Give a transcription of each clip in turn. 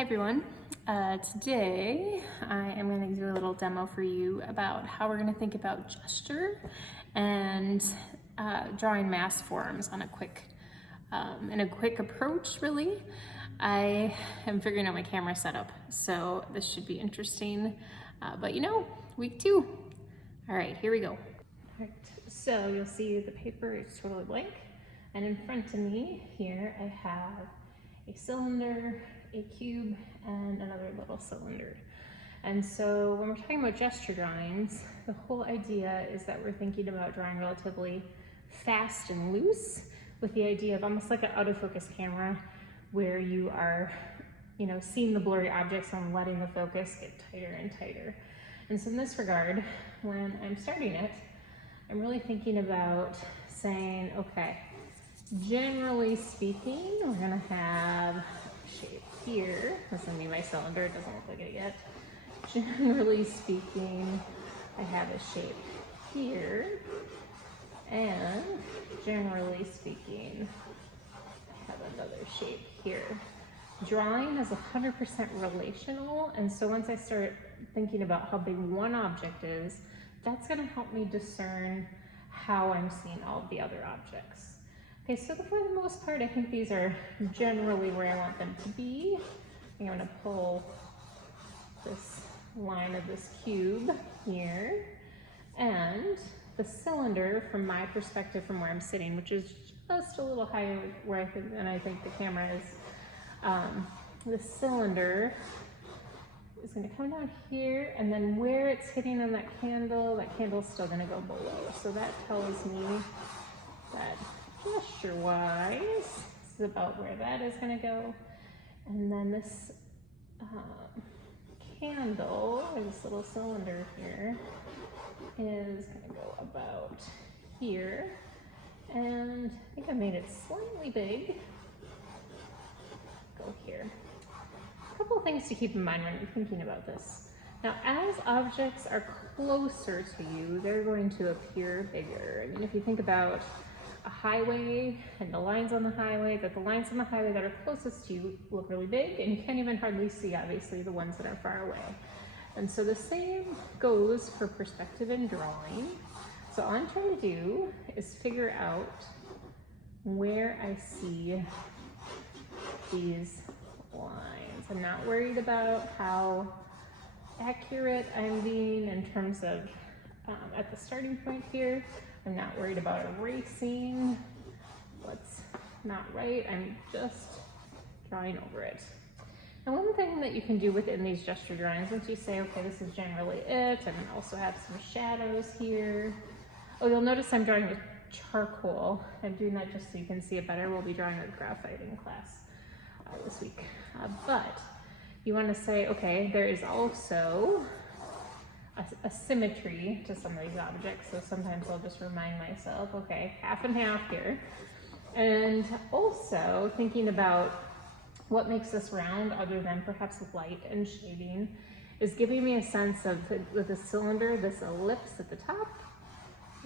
Hi everyone. Today I am going to do a little demo for you about how we're going to think about gesture and drawing mass forms on a quick approach. Really, I am figuring out my camera setup, so this should be interesting. But week 2. All right, here we go. All right, so you'll see the paper is totally blank, and in front of me here I have a cylinder, a cube, and another little cylinder. And so when we're talking about gesture drawings, the whole idea is that we're thinking about drawing relatively fast and loose, with the idea of almost like an out of focus camera where you are, seeing the blurry objects and letting the focus get tighter and tighter. And so in this regard, when I'm starting it, I'm really thinking about saying, okay, generally speaking, we're gonna have a shape here. This is gonna be my cylinder, it doesn't look like it yet. Generally speaking, I have a shape here, and generally speaking, I have another shape here. Drawing is 100% relational, and so once I start thinking about how big one object is, that's gonna help me discern how I'm seeing all of the other objects. Okay, so for the most part, I think these are generally where I want them to be. I'm gonna pull this line of this cube here, and the cylinder, from my perspective, from where I'm sitting, which is just a little higher where I think the camera is, the cylinder is gonna come down here, and then where it's hitting on that candle's still gonna go below. So that tells me that gesture-wise, this is about where that is gonna go. And then this candle, or this little cylinder here, is gonna go about here. And I think I made it slightly big. Go here. A couple of things to keep in mind when you're thinking about this. Now, as objects are closer to you, they're going to appear bigger. I mean, if you think about a highway and the lines on the highway, that the lines on the highway that are closest to you look really big, and you can't even hardly see, obviously, the ones that are far away. And so the same goes for perspective in drawing. So all I'm trying to do is figure out where I see these lines. I'm not worried about how accurate I'm being in terms of at the starting point here. I'm not worried about erasing what's not right. I'm just drawing over it. And one thing that you can do within these gesture drawings, once you say, okay, this is generally it, and also have some shadows here. Oh, you'll notice I'm drawing with charcoal. I'm doing that just so you can see it better. We'll be drawing with graphite in class this week. But you want to say, okay, there is also a symmetry to some of these objects, so sometimes I'll just remind myself, okay, half and half here. And also thinking about what makes this round, other than perhaps light and shading, is giving me a sense of, with the cylinder, this ellipse at the top,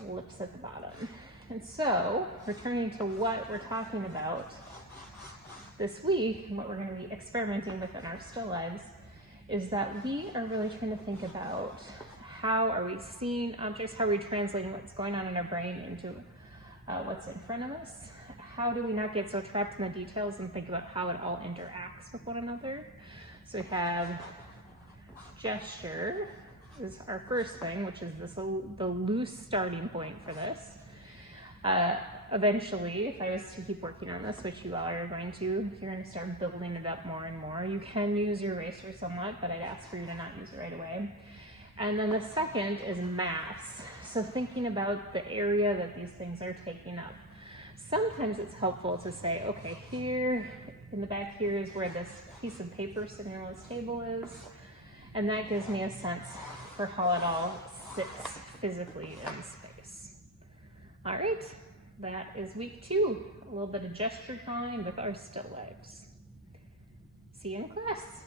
ellipse at the bottom. And so, returning to what we're talking about this week, and what we're going to be experimenting with in our still lives, is that we are really trying to think about how are we seeing objects, how are we translating what's going on in our brain into what's in front of us. How do we not get so trapped in the details and think about how it all interacts with one another? So we have gesture is our first thing, which is the loose starting point for this. Eventually, if I was to keep working on this, which you all are going to, you're going to start building it up more and more. You can use your eraser somewhat, but I'd ask for you to not use it right away. And then the second is mass. So thinking about the area that these things are taking up. Sometimes it's helpful to say, okay, here in the back here is where this piece of paper sitting on this table is. And that gives me a sense for how it all sits physically in space. All right, that is week 2. A little bit of gesture drawing with our still lives. See you in class.